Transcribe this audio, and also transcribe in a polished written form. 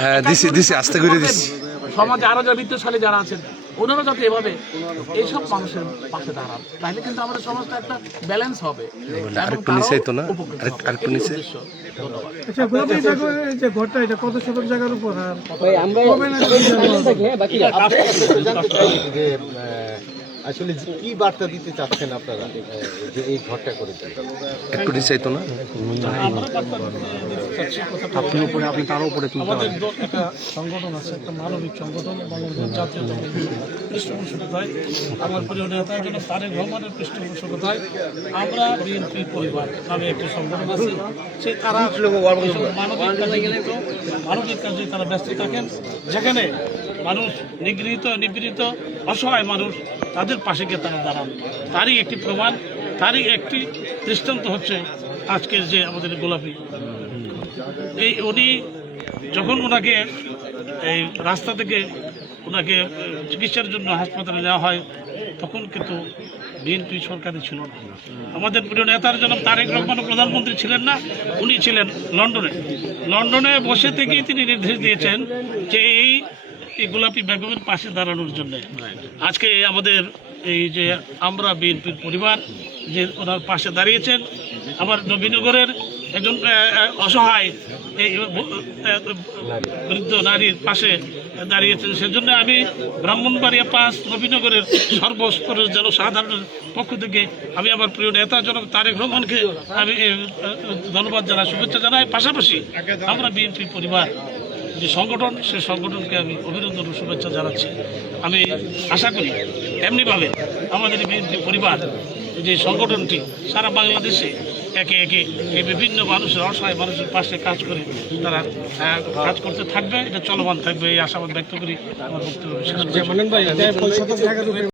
হ্যাঁ দিছি আস্তে করে দিছি। সমাজে আরো যারা বিত্তশালী যারা আছেন ওনারা যাতে এভাবে এইসব মানুষের পাশে দাঁড়ান, তাহলে কিন্তু আমাদের সমাজটা একটা ব্যালেন্স হবে। আরেকটু নিচে তো না, আরেকটু নিচে। আচ্ছা, গোলাপী সাগরের যে ঘরটা এটা কত শতক জায়গার উপর? আর আসলে কি বার্তা দিতে চাচ্ছেন আপনারা যে এই ঘরটা করে একটু নিচে তো না, আপনি উপরে, আপনি তার উপরে তুলতে হবে। একটা সংগঠন আছে, একটা মানবিক সংগঠন, বাংলাদেশ জাতীয় পৃষ্ঠপোষকতায় আমার প্রিয় নেতা জনাব তারেক রহমানের পৃষ্ঠপোষকতায় আমরা বিএনপি পরিবার নামে একটি সংগঠন আছে। সেই তারা মানবিক কাজে তারা ব্যস্ত থাকেন, যেখানে মানুষ নিগৃহীত অসহায় মানুষ তাদের পাশে গিয়ে তারা দাঁড়ান। তারই একটি প্রমাণ, তারই একটি দৃষ্টান্ত হচ্ছে আজকের যে আমাদের গোলাপী। এই উনি যখন ওনাকে এই রাস্তা থেকে ওনাকে চিকিৎসার জন্য হাসপাতালে নেওয়া হয়, তখন কিন্তু বিএনপি সরকারই ছিল না। আমাদের প্রিয় নেতার জনাব তারেক রহমানও প্রধানমন্ত্রী ছিলেন না, উনি ছিলেন লন্ডনে বসে থেকেই তিনি নির্দেশ দিয়েছেন যে এই গোলাপী বেগমের পাশে দাঁড়ানোর জন্য। আজকে আমাদের এই যে আমরা বিএনপির পরিবার যে ওনার পাশে দাঁড়িয়েছেন, আমার নবীনগরের একজন অসহায় এই বৃদ্ধ নারীর পাশে দাঁড়িয়েছেন, সেজন্য আমি ব্রাহ্মণবাড়িয়া 5 নবীনগরের সর্বস্তরের জনসাধারণের পক্ষ থেকে আমি আমার প্রিয় নেতা জনাব তারেক রহমানকে আমি ধন্যবাদ জানাই, শুভেচ্ছা জানাই। পাশাপাশি আমরা বিএনপি পরিবার যে সংগঠন, সে সংগঠনকে আমি অভিনন্দন ও শুভেচ্ছা জানাচ্ছি। আমি আশা করি এমনিভাবে আমাদের বিএনপি পরিবার যে সংগঠনটি সারা বাংলাদেশে একে একে এই বিভিন্ন মানুষের, অসহায় মানুষের পাশে কাজ করে তারা কাজ করতে থাকবে, এটা চলমান থাকবে, এই আশাবাদ ব্যক্ত করি আমার বক্তব্য শেষ করছি।